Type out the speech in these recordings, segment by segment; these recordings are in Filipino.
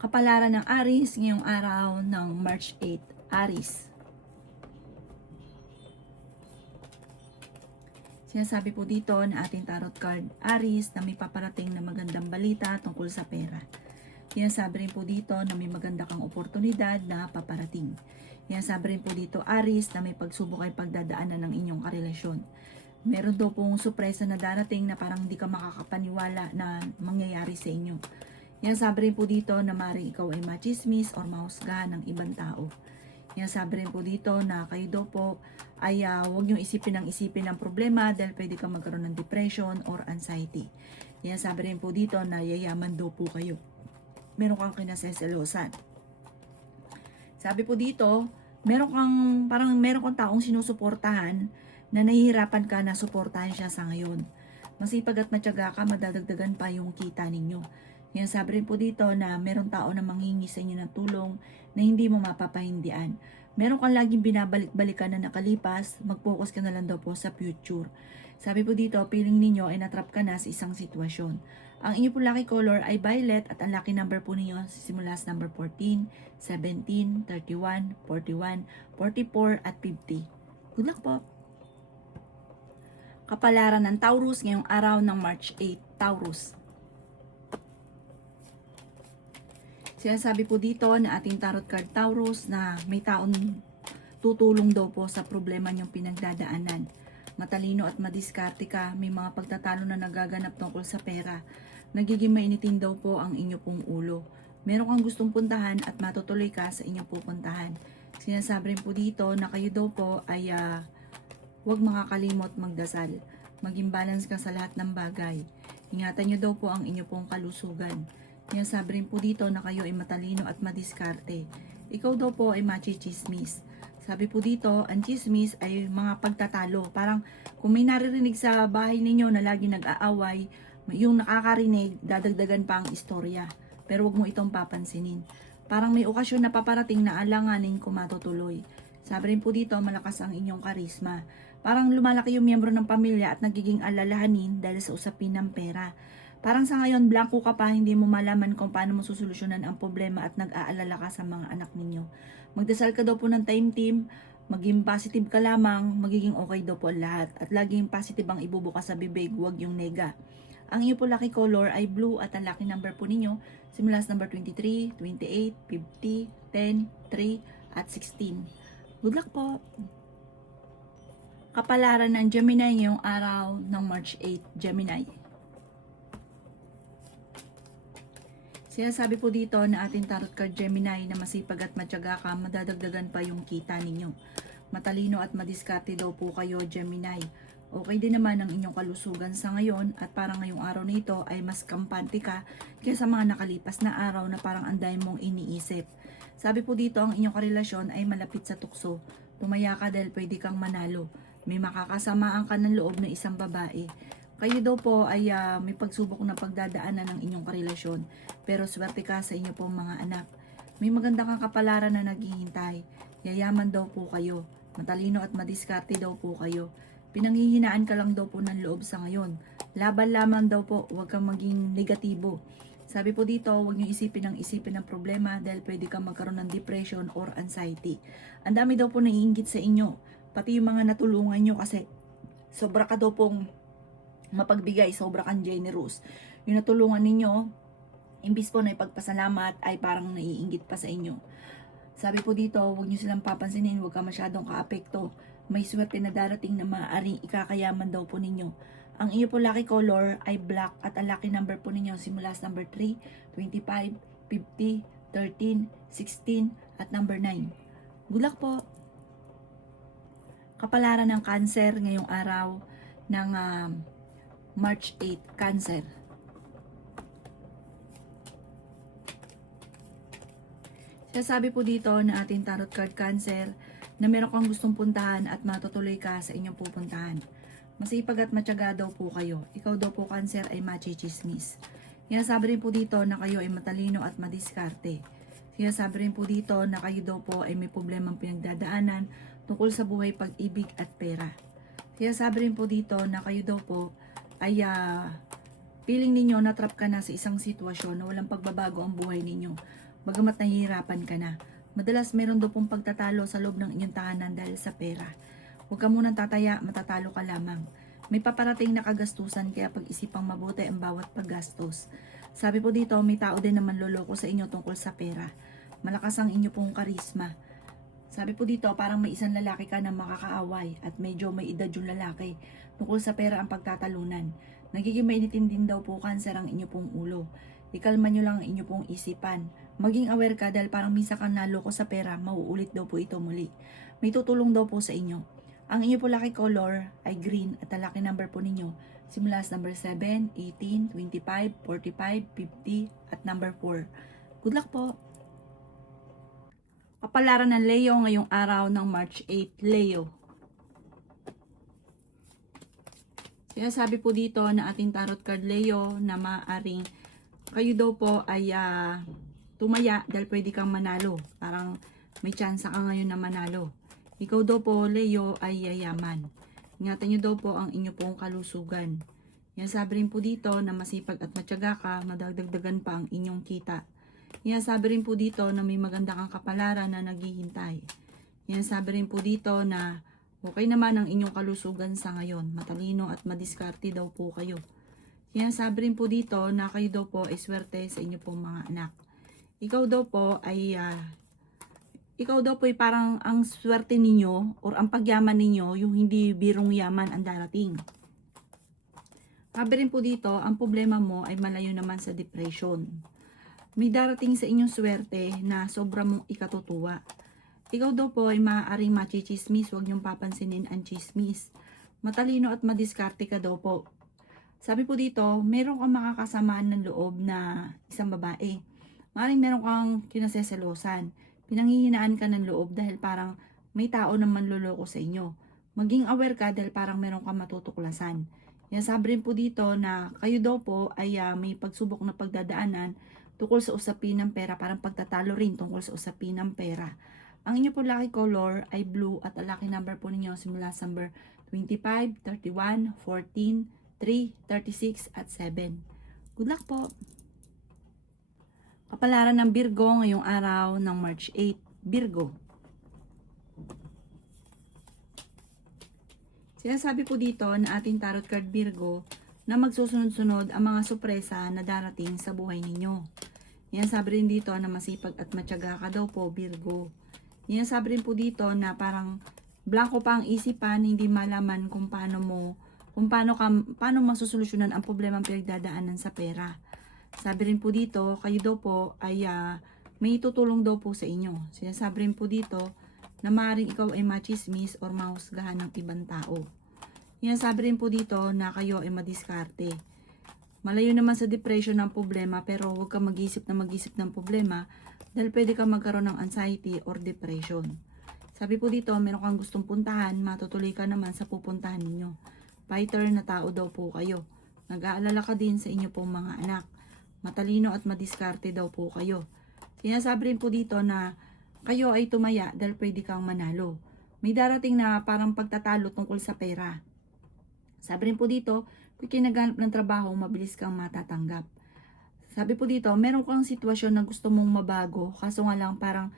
Kapalaran ng Aries ngayong araw ng March 8. Aries. Sinasabi po dito na ating tarot card, Aries, na may paparating na magandang balita tungkol sa pera. Sinasabi rin po dito na may maganda kang oportunidad na paparating. Sinasabi rin po dito, Aries, na may pagsubok ay pagdadaanan ng inyong karelasyon. Meron daw pong sorpresa na darating na parang hindi ka makakapaniwala na mangyayari sa inyo. Yan sabi rin po dito na maaaring ikaw ay machismis or mahusgahan ng ibang tao. Yan sabi rin po dito na kayo daw po ay huwag niyong isipin ng problema dahil pwede kang magkaroon ng depression or anxiety. Yan sabi rin po dito na yayaman daw po kayo. Meron kang kinaseselosan. Sabi po dito, meron kang taong sinusuportahan na nahihirapan ka na suportahan siya sa ngayon. Masipag at matyaga ka, madadagdagan pa yung kita ninyo. Yan sabi rin po dito na meron tao na manghingi sa inyo ng tulong na hindi mo mapapahindian. Meron kang laging binabalik-balikan na nakalipas, mag-focus ka na lang daw po sa future. Sabi po dito, feeling ninyo ay natrap ka na sa isang sitwasyon. Ang inyo po lucky color ay violet at ang lucky number po ninyo simula sa number 14, 17, 31, 41, 44 at 50. Good luck po! Kapalaran ng Taurus ngayong araw ng March 8. Taurus. Sinasabi po dito na ating tarot card Taurus na may taong tutulong daw po sa problema niyong pinagdadaanan. Matalino at madiskarte ka, may mga pagtatalo na nagaganap tungkol sa pera. Nagiging mainitin daw po ang inyo pong ulo. Meron kang gustong puntahan at matutuloy ka sa inyong pupuntahan. Sinasabi rin po dito na kayo daw po ay huwag makakalimot magdasal. Maging balance ka sa lahat ng bagay. Ingatan niyo daw po ang inyo pong kalusugan. Sinasabi rin po dito na kayo ay matalino at madiskarte. Ikaw daw po ay machismis. Sabi po dito, ang chismis ay mga pagtatalo. Parang kung may naririnig sa bahay ninyo na lagi nag-aaway, yung nakakarinig, dadagdagan pa ang istorya. Pero wag mo itong papansinin. Parang may okasyon na paparating na alanganin kung matutuloy. Sabi rin po dito, malakas ang inyong karisma. Parang lumalaki yung miyembro ng pamilya at nagiging alalahanin dahil sa usapin ng pera. Parang sa ngayon, blanco ka pa, hindi mo malaman kung paano mo susolusyonan ang problema at nag-aalala ka sa mga anak ninyo. Magdasal ka daw po ng time team, maging positive ka lamang, magiging okay daw po ang lahat. At laging positive ang ibubukas sa bibig, huwag yung nega. Ang iyo po lucky color ay blue at ang lucky number po ninyo, simula sa number 23, 28, 50, 10, 3, at 16. Good luck po! Kapalaran ng Gemini ngayong araw ng March 8, Gemini. Sinasabi po dito na ating tarot card Gemini na masipag at matyaga ka, madadagdagan pa yung kita ninyo. Matalino at madiskarte daw po kayo Gemini. Okay din naman ang inyong kalusugan sa ngayon at parang ngayong araw na ito ay mas kampante ka kaysa mga nakalipas na araw na parang anday mong iniisip. Sabi po dito ang inyong karelasyon ay malapit sa tukso. Tumaya ka dahil pwede kang manalo. May makakasamaan ka ng loob na isang babae. Kayo daw po ay may pagsubok na pagdadaanan ng inyong karelasyon. Pero swerte ka sa inyo pong mga anak. May maganda kang kapalaran na naghihintay. Yayaman daw po kayo. Matalino at madiskarte daw po kayo. Pinanghihinaan ka lang daw po ng loob sa ngayon. Laban lamang daw po, huwag kang maging negatibo. Sabi po dito, huwag niyo isipin ng problema dahil pwede kang magkaroon ng depression or anxiety. Ang dami daw po naiinggit sa inyo. Pati yung mga natulungan nyo kasi sobra ka daw pong mapagbigay, sobra kang generous. Yung natulungan ninyo, imbis po na ipagpasalamat ay parang naiinggit pa sa inyo. Sabi po dito, huwag nyo silang papansinin, huwag ka masyadong kaapekto. May swerte na darating na maaaring ikakayaman daw po ninyo. Ang iyo po lucky color ay black at ang lucky number po ninyo simula sa number 3, 25, 50, 13, 16 at number 9. Good luck po! Kapalaran ng Cancer ngayong araw ng March 8, Cancer. Sabi po dito na ating tarot card Cancer na meron kang gustong puntahan at matutuloy ka sa inyong pupuntahan. Masipag at matyaga daw po kayo. Ikaw daw po Cancer ay machismis. Sinasabi rin po dito na kayo ay matalino at madiskarte. Sinasabi rin po dito na kayo daw po ay may problemang pinagdadaanan tungkol sa buhay, pag-ibig at pera. Sinasabi rin po dito na kayo daw po ay feeling ninyo na trap ka na sa isang sitwasyon na walang pagbabago ang buhay ninyo. bagamat nahihirapan ka na. Madalas meron daw pong pagtatalo sa loob ng inyong tahanan dahil sa pera. Huwag ka munang tataya, matatalo ka lamang. May paparating na kagastusan kaya pag-isipang mabuti ang bawat paggastos. Sabi po dito, may tao din naman loloko sa inyo tungkol sa pera. Malakas ang inyo pong karisma. Sabi po dito, parang may isang lalaki ka na makakaaway at medyo may edad yung lalaki. Tungkol sa pera ang pagtatalunan. Nagiging mainitin din daw po cancer ang inyo pong ulo. Ikalma nyo lang ang inyo pong isipan. Maging aware ka dahil parang minsan kang naloko sa pera, mauulit daw po ito muli. May tutulong daw po sa inyo. Ang inyo po lucky color ay green at ang lucky number po ninyo simula sa number 7, 18, 25, 45, 50 at number 4. Good luck po! Kapalaran ng Leo ngayong araw ng March 8, Leo. Sinasabi po dito na ating tarot card Leo na maaring kayo daw po ay tumaya dahil pwede kang manalo. Parang may chance ka ngayon na manalo. Ikaw daw po Leo ay yayaman. Ingatan nyo daw po ang inyo pong kalusugan. Sinasabi rin po dito na masipag at matyaga ka, madagdagdagan pa ang inyong kita. Sabi rin po dito na may maganda kang kapalaran na naghihintay. Sabi rin po dito na okay naman ang inyong kalusugan sa ngayon. Matalino at madiskarte daw po kayo. Sabi rin po dito na kayo daw po ay swerte sa inyo pong mga anak. Ikaw daw po ay parang ang swerte ninyo or ang pagyaman ninyo, yung hindi birong yaman ang darating. Sabi rin po dito, ang problema mo ay malayo naman sa depression. May darating sa inyong swerte na sobra mong ikatutuwa. Ikaw daw po ay maaaring machichismis, huwag niyong papansinin ang chismis. Matalino at madiskarte ka daw po. Sabi po dito, meron kang makakasamaan ng loob na isang babae. Maaaring meron kang kinaseselosan. Pinanghihinaan ka ng loob dahil parang may tao na manloloko sa inyo. Maging aware ka dahil parang meron kang matutuklasan. Sabi rin po dito na kayo daw po ay may pagsubok na pagdadaanan tungkol sa usapin ng pera, parang pagtatalo rin tungkol sa usapin ng pera. Ang inyo po lucky color ay blue at ang lucky number po ninyo simula sa number 25, 31, 14, 3, 36 at 7. Good luck po! Kapalaran ng Virgo ngayong araw ng March 8, Virgo. Sinasabi po dito na ating tarot card Virgo na magsusunod-sunod ang mga sorpresa na darating sa buhay ninyo. Sabi rin dito na masipag at matyaga ka daw po Virgo. Sabi rin po dito na parang blanco pa ang isipan, hindi malaman kung paano masusolusyonan ang problema pinagdadaanan sa pera. Sabi rin po dito, kayo daw po ay may tutulong daw po sa inyo. Sinasabi rin po dito na maaaring ikaw ay machismis or mahusgahan ng ibang tao. Sabi rin po dito na kayo ay madiskarte. Malayo naman sa depression ng problema pero huwag kang mag-isip ng problema dahil pwede kang magkaroon ng anxiety or depression. Sabi po dito, meron kang gustong puntahan, matutuloy ka naman sa pupuntahan ninyo. Fighter na tao daw po kayo. Nag-aalala ka din sa inyo pong mga anak. Matalino at madiskarte daw po kayo. Sinasabi rin po dito na kayo ay tumaya dahil pwede kang manalo. May darating na parang pagtatalo tungkol sa pera. Sabi rin po dito, kung kinaganap ng trabaho, mabilis kang matatanggap. Sabi po dito, meron kang sitwasyon na gusto mong mabago, kaso nga lang parang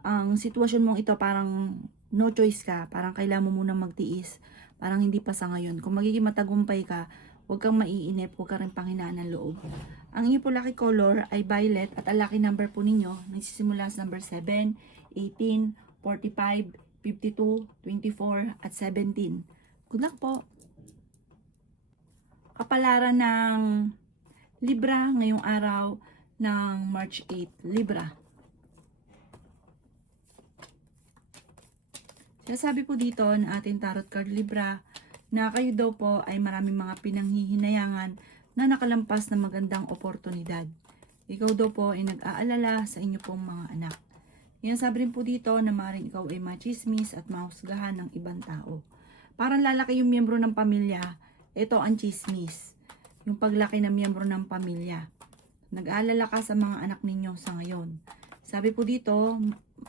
ang sitwasyon mong ito parang no choice ka, parang kailangan mo munang magtiis, parang hindi pa sa ngayon. Kung magiging matagumpay ka, huwag kang maiinip, huwag ka rin panghinaan ng loob. Ang inyo po lucky color ay violet at ang lucky number po ninyo, nagsisimula sa number 7, 18, 45, 52, 24 at 17. Good luck po! Kapalaran ng Libra ngayong araw ng March 8. Libra. Sabi po dito na ating tarot card Libra na kayo daw po ay maraming mga pinanghihinayangan na nakalampas na magandang oportunidad. Ikaw daw po ay nag-aalala sa inyo pong mga anak. Sabi rin po dito na maaaring ikaw ay machismis at mahusgahan ng ibang tao. Parang lalaki yung miyembro ng pamilya. Ito ang chismis, yung paglaki ng miyembro ng pamilya. Nag-aalala ka sa mga anak ninyo sa ngayon. Sabi po dito,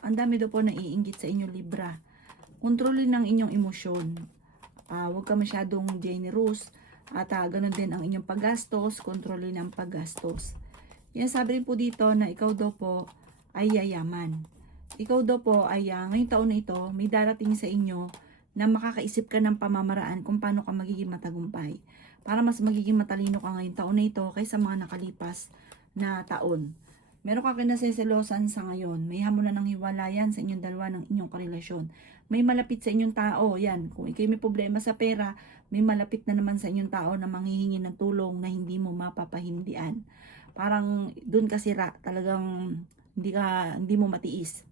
ang dami daw po naiinggit sa inyo Libra. Kontrolin ang inyong emosyon. Huwag ka masyadong generous. At ganun din ang inyong paggastos, kontrolin ang paggastos. Sabi rin po dito na ikaw daw po ay yayaman. Ikaw daw po ay ngayong taon na ito, may darating sa inyo na makakaisip ka ng pamamaraan kung paano ka magiging matagumpay. Para mas magiging matalino ka ngayong taon na ito kaysa mga nakalipas na taon. Meron ka kinaseselosan sa ngayon. May hamon na ng hiwalayan sa inyong dalawa ng inyong karelasyon. May malapit sa inyong tao. Yan, kung ikay may problema sa pera, may malapit na naman sa inyong tao na manghihingi ng tulong na hindi mo mapapahindian. Parang dun ka sira, talagang hindi mo matiis.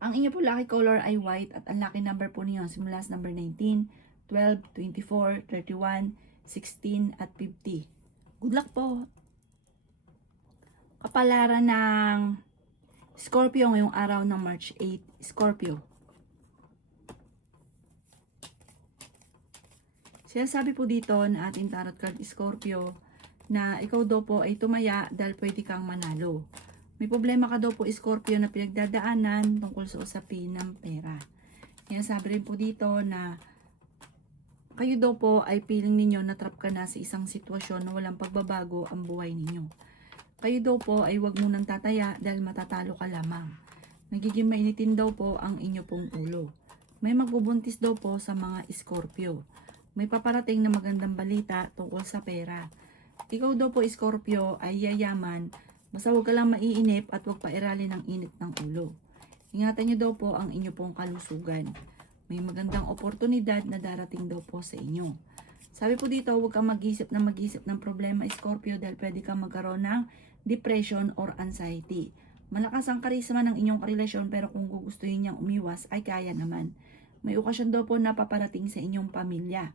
Ang inyo po lucky color ay white at ang lucky number po niyo simula sa number 19, 12, 24, 31, 16 at 50. Good luck po! Kapalaran ng Scorpio ngayong araw ng March 8, Scorpio. Sinasabi po dito na ating tarot card Scorpio na ikaw daw po ay tumaya dahil pwede kang manalo. May problema ka daw po Scorpio na pinagdadaanan tungkol sa usapin ng pera. Sinasabi rin po dito na kayo daw po ay feeling ninyo na trap ka na sa isang sitwasyon na walang pagbabago ang buhay ninyo. Kayo daw po ay wag munang tataya dahil matatalo ka lamang. Nagiging mainitin daw po ang inyo pong ulo. May magbubuntis daw po sa mga Scorpio. May paparating na magandang balita tungkol sa pera. Ikaw daw po Scorpio ay yayaman, basta huwag ka lang maiinip at huwag pairalin ng init ng ulo. Ingatan nyo daw po ang inyo pong kalusugan. May magandang oportunidad na darating daw po sa inyo. Sabi po dito, huwag kang mag-isip ng problema Scorpio dahil pwede kang magkaroon ng depression or anxiety. Malakas ang karisma ng inyong karelasyon pero kung gugustuhin niyang umiwas ay kaya naman. May okasyon daw po na paparating sa inyong pamilya.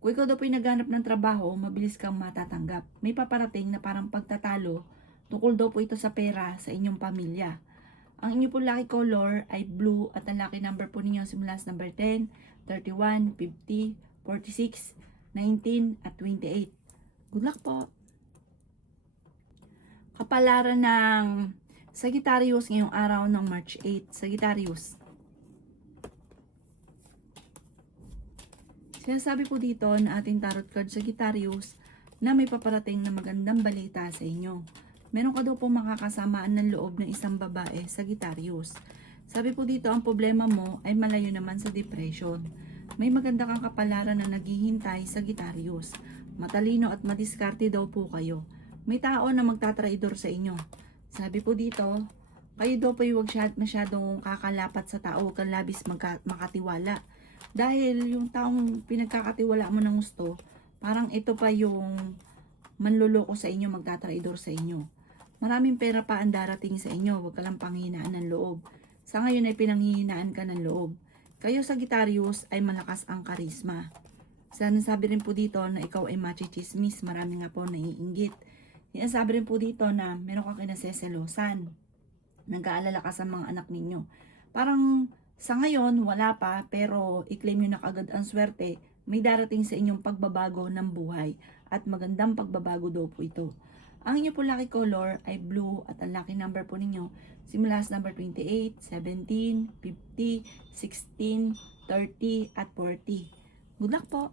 Kung ikaw daw po naghanap ng trabaho, mabilis kang matatanggap. May paparating na parang pagtatalo, tungkol daw po ito sa pera sa inyong pamilya. Ang inyo po lucky color ay blue at ang lucky number po ninyo simula sa number 10, 31, 50, 46, 19 at 28. Good luck po! Kapalaran ng Sagittarius ngayong araw ng March 8. Sagittarius. Sinasabi po dito na ating tarot card Sagittarius na may paparating na magandang balita sa inyo. Meron ka daw po makakasamaan ng loob ng isang babae, Sagittarius. Sabi po dito, ang problema mo ay malayo naman sa depression. May maganda kang kapalaran na naghihintay, Sagittarius. Matalino at madiskarte daw po kayo. May tao na magtatraidor sa inyo. Sabi po dito, kayo daw po huwag masyadong kakalapat sa tao, huwag kang labis makatiwala. Dahil yung taong pinagkakatiwala mo ng gusto, parang ito pa yung manluloko sa inyo, magtatraidor sa inyo. Maraming pera pa ang darating sa inyo, huwag ka lang panghinaan ng loob. Sa ngayon ay pinanghihinaan ka ng loob. Kayo Sagittarius ay malakas ang karisma. Sabi rin po dito na ikaw ay machichismis, marami nga po naiinggit. Sabi rin po dito na meron kang kinaseselosan. Nag-aalala ka sa mga anak ninyo. Parang sa ngayon, wala pa, pero i-claim nyo na kagad ang swerte, may darating sa inyong pagbabago ng buhay at magandang pagbabago daw po ito. Ang inyo po lucky color ay blue at ang lucky number po ninyo simula sa number 28, 17, 50, 16, 30 at 40. Good luck po!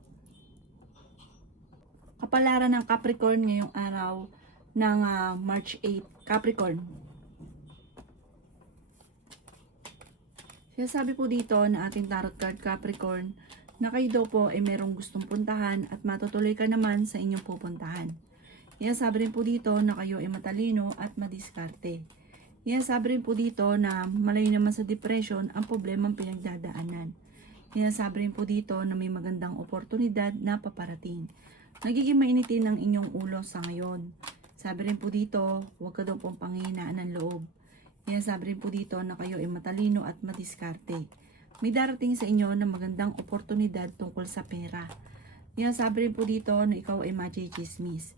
Kapalaran ng Capricorn ngayong araw ng March 8. Capricorn. Sabi po dito na ating tarot card Capricorn na kayo daw po ay merong gustong puntahan at matutuloy ka naman sa inyong pupuntahan. Sabi rin po dito na kayo ay matalino at madiskarte. Sabi rin po dito na malayo naman sa depression ang problemang pinagdadaanan. Sabi rin po dito na may magandang oportunidad na paparating. Nagiging mainitin ang inyong ulo sa ngayon. Sabi rin po dito, huwag ka daw pong panghihinaan ng loob. Sabi rin po dito na kayo ay matalino at madiskarte. May darating sa inyo na magandang oportunidad tungkol sa pera. Sabi rin po dito na ikaw ay machichismis.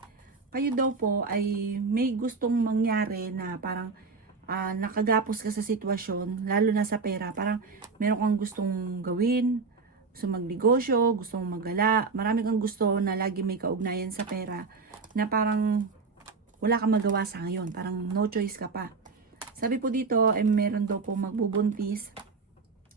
Kayo daw po ay may gustong mangyari na parang nakagapos ka sa sitwasyon, lalo na sa pera. Parang meron kang gustong gawin, gusto magnegosyo, gusto maggala. Marami kang gusto na lagi may kaugnayan sa pera na parang wala kang magawa sa ngayon. Parang no choice ka pa. Sabi po dito ay meron daw po magbubuntis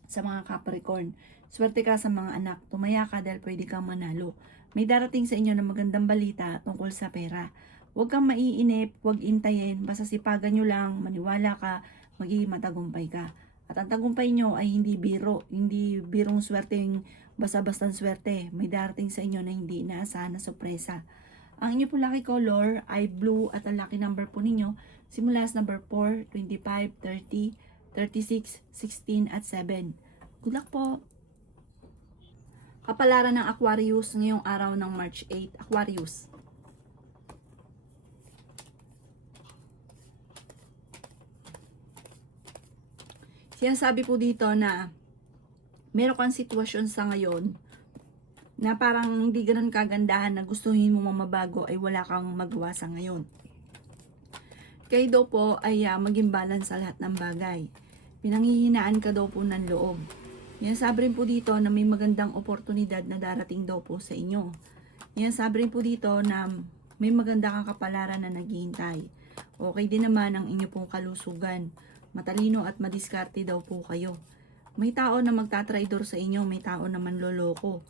sa mga Capricorn. Swerte ka sa mga anak, tumaya ka dahil pwede kang manalo. May darating sa inyo na magandang balita tungkol sa pera. Huwag kang maiinip, huwag intayin, basta sipagan nyo lang, maniwala ka, magiging matagumpay ka. At ang tagumpay nyo ay hindi biro, hindi birong swerteng basta-bastang swerte. May darating sa inyo na hindi inaasahan na sorpresa. Ang inyo po lucky color ay blue at ang lucky number po ninyo simula sa number 4, 25, 30, 36, 16 at 7. Good luck po! Kapalaran ng Aquarius ngayong araw ng March 8. Aquarius. Sinasabi po dito na meron kang sitwasyon sa ngayon na parang hindi ganun kagandahan na gustuhin mo mamabago ay wala kang magawa sa ngayon. Kayo daw po ay maging balance sa lahat ng bagay. Pinanghihinaan ka daw po ng loob. Sabi rin po dito na may magandang oportunidad na darating daw po sa inyo. Sabi rin po dito na may maganda kang kapalaran na naghihintay. Okay din naman ang inyo pong kalusugan. Matalino at madiskarte daw po kayo. May tao na magtatraidor sa inyo, may tao na manloloko.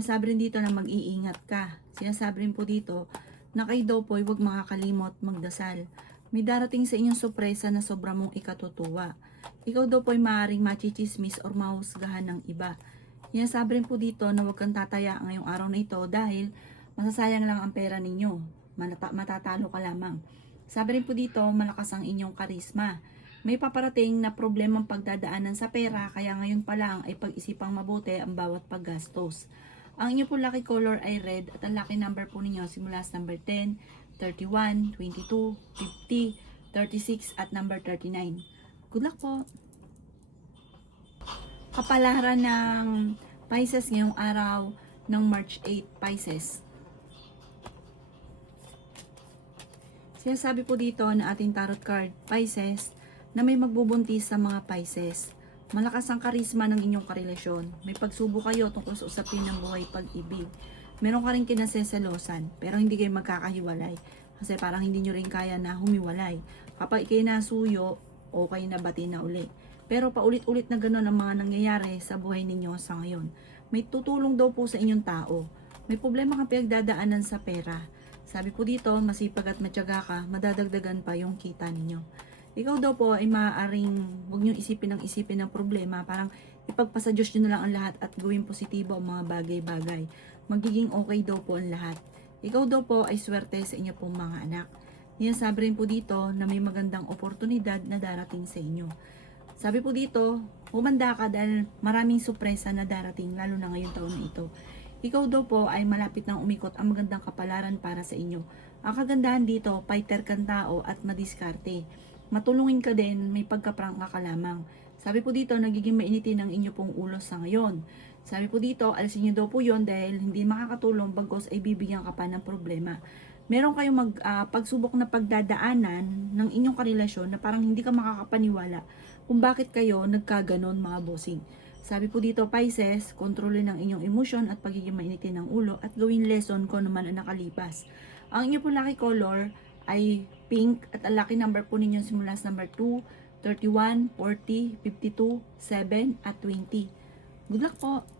Sabi rin dito na mag-iingat ka. Sinasabi rin po dito na kayo daw po ay huwag makakalimot magdasal. May darating sa inyong sorpresa na sobra mong ikatutuwa. Ikaw daw po ay maaaring machichismis or mahusgahan ng iba. Sabi rin po dito na huwag kang tataya ngayong araw na ito dahil masasayang lang ang pera ninyo. Matatalo ka lamang. Sabi rin po dito, malakas ang inyong karisma. May paparating na problemang pagdadaanan sa pera kaya ngayon pa lang ay pag-isipang mabuti ang bawat paggastos. Ang inyo po lucky color ay red at ang lucky number po ninyo simula sa number 10, 31, 22, 50, 36 at number 39. Good luck po! Kapalaran ng Pisces ngayong araw ng March 8, Pisces. Sinasabi po dito na ating tarot card, Pisces, na may magbubuntis sa mga Pisces. Malakas ang karisma ng inyong karelasyon. May pagsubok kayo tungkol sa usapin ng buhay pag-ibig. Meron ka rin kinaseselosan, pero hindi kayo magkakahiwalay. Kasi parang hindi nyo rin kaya na humiwalay. Kapag kayo nasuyo, okay na bati na uli. Pero paulit-ulit na gano'n ang mga nangyayari sa buhay ninyo sa ngayon. May tutulong daw po sa inyong tao. May problema kang pinagdadaanan sa pera. Sabi po dito, masipag at matyaga ka, madadagdagan pa yung kita ninyo. Ikaw daw po ay maaaring huwag nyo isipin ng problema. Parang ipagpasa Diyos nyo na lang ang lahat at gawin positibo ang mga bagay-bagay. Magiging okay daw po ang lahat. Ikaw daw po ay swerte sa inyo pong mga anak. Sabi rin po dito na may magandang oportunidad na darating sa inyo. Sabi po dito, humanda ka dahil maraming sorpresa na darating lalo na ngayong taon na ito. Ikaw daw po ay malapit nang umikot ang magandang kapalaran para sa inyo. Ang kagandahan dito, fighter kang tao at madiskarte. Matulungin ka din, may pagkaprangka ka lamang. Sabi po dito, nagiging mainitin ang inyo pong ulo sa ngayon. Sabi po dito, alisin nyo daw po yon dahil hindi makakatulong bagos ay bibigyan ka pa ng problema. Meron kayong pagsubok na pagdadaanan ng inyong karelasyon na parang hindi ka makakapaniwala kung bakit kayo nagkaganon mga bossing. Sabi po dito, Pisces, kontrolin ang inyong emosyon at pagiging mainitin ng ulo at gawin lesson ko naman ang nakalipas. Ang inyo po lucky color ay pink at ang lucky number po ninyo simula sa number 2, 31, 40, 52, 7 at 20. Good luck po!